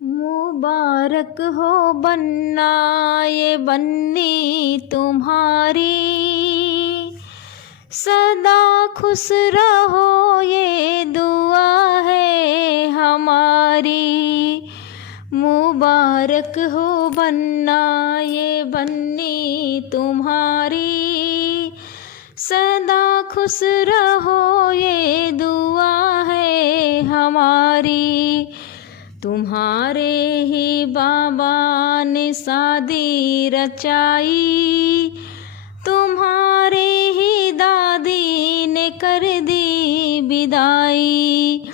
मुबारक हो बन्ना ये बन्नी तुम्हारी, सदा खुश रहो ये दुआ है हमारी। मुबारक हो बन्ना ये बन्नी तुम्हारी, सदा खुश रहो ये दुआ है हमारी। तुम्हारे ही बाबा ने शादी रचाई, तुम्हारे ही दादी ने कर दी विदाई।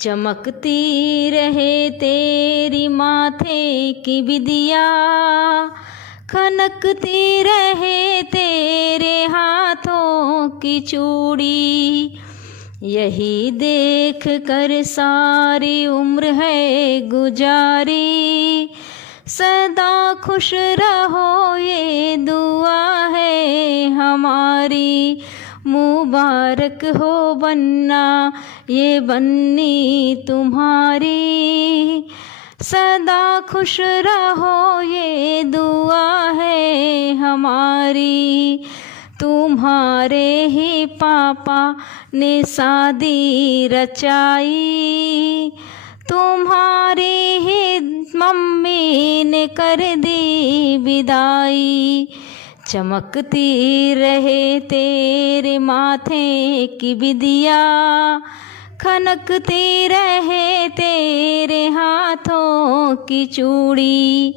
चमकती रहे तेरी माथे की बिदिया, खनकती रहे तेरे हाथों की चूड़ी। यही देख कर सारी उम्र है गुजारी, सदा खुश रहो ये दुआ है हमारी। मुबारक हो बन्ना ये बन्नी तुम्हारी, सदा खुश रहो ये दुआ है हमारी। तुम्हारे ही पापा ने शादी रचाई, तुम्हारी ही मम्मी ने कर दी विदाई। चमकती रहे तेरे माथे की बिदिया, खनकती रहे तेरे हाथों की चूड़ी।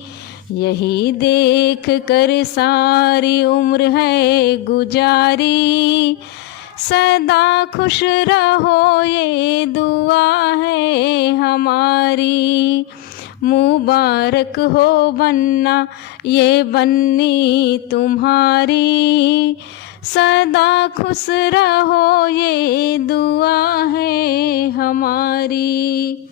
यही देख कर सारी उम्र है गुजारी, सदा खुश रहो ये दुआ है हमारी। मुबारक हो बन्ना ये बन्नी तुम्हारी, सदा खुश रहो ये दुआ है हमारी।